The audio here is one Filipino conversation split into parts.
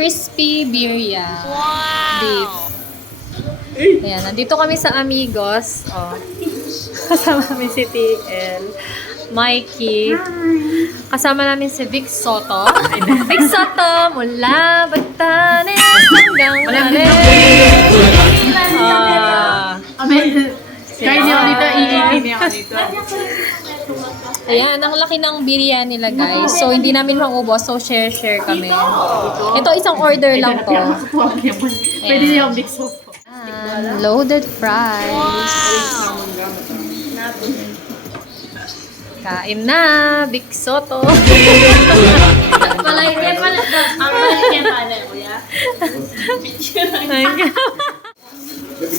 crispy birria. Beef. Ayan, nandito kami sa Amigos. Oh. Kasama namin si TL, Mikey. Kasama namin si Vic Soto. Vic Soto, mula Batanes hanggang Kahit niya ako dito, iitin niya ako dito. Ayan, ang laki ng birria nila guys. So, hindi namin maubos. So, share kami. Ito, isang order lang to. Pwede niya akong big soap. Loaded fries. Kain na, Big Soto.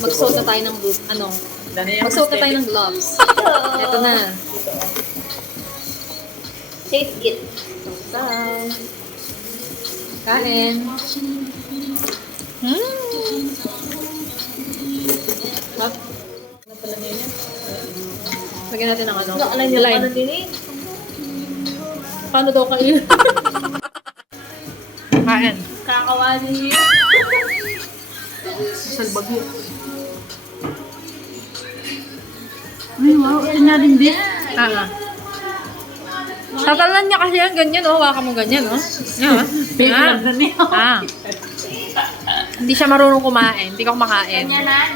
Magsuot na tayo ng magsuot na tayo ng gloves. Ito na. Take it. Kain. Lagyan natin ng ano. Alam niyo ano din eh. Paano daw kayo? Kain. Kakawali niyo. Salbagi. Ay, wow. Ito na rin din. Tatalan niya kasi yan, ganyan, oh. Hawakan mo ganyan, oh. Yan, oh. Paglag na niya. Hindi siya marunong kumain. Hindi ka kumakain. Ganyanan.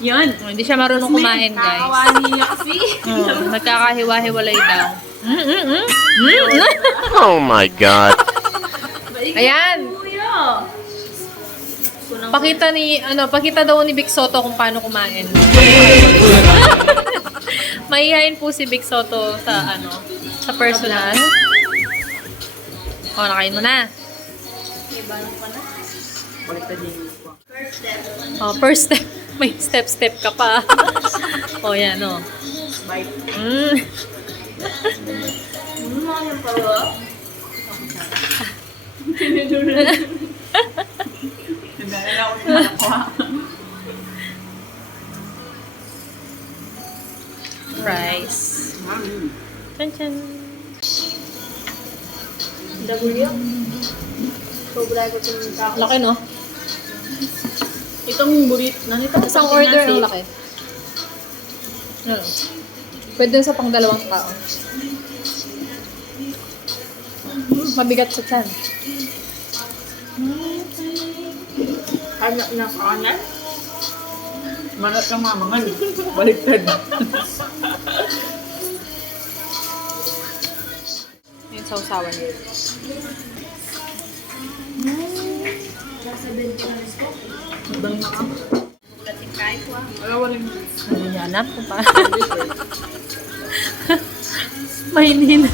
Yan. Hindi siya marunong kumain, guys. Kakawali niyo kasi. Nagkakahiwa-hiwalay daw. Oh my God. Ayan. Kuya. Pakita daw ni Big Soto kung paano kumain. Mahihayin po si Big Soto sa sa personal. Oh, nakain mo na. Oh, first step. May step ka pa. Oh, yan, oh. Bite. Ano yung pala? Nagdala ako yung nakuha. Fries. Chan-chan. W. Sobra ko itong kako. Laki, no? Itong burit. Isang order ang laki. Pwede sa pang dalawang tao. Mabigat sa tiyan. Ano na kanan? Manat ka mamangan. Baliktad. Yung sausawan niya. Ibang na ka. Dating kahit ko ah. Wala walang. Ano niya, anak? Kung pa? Mahinin.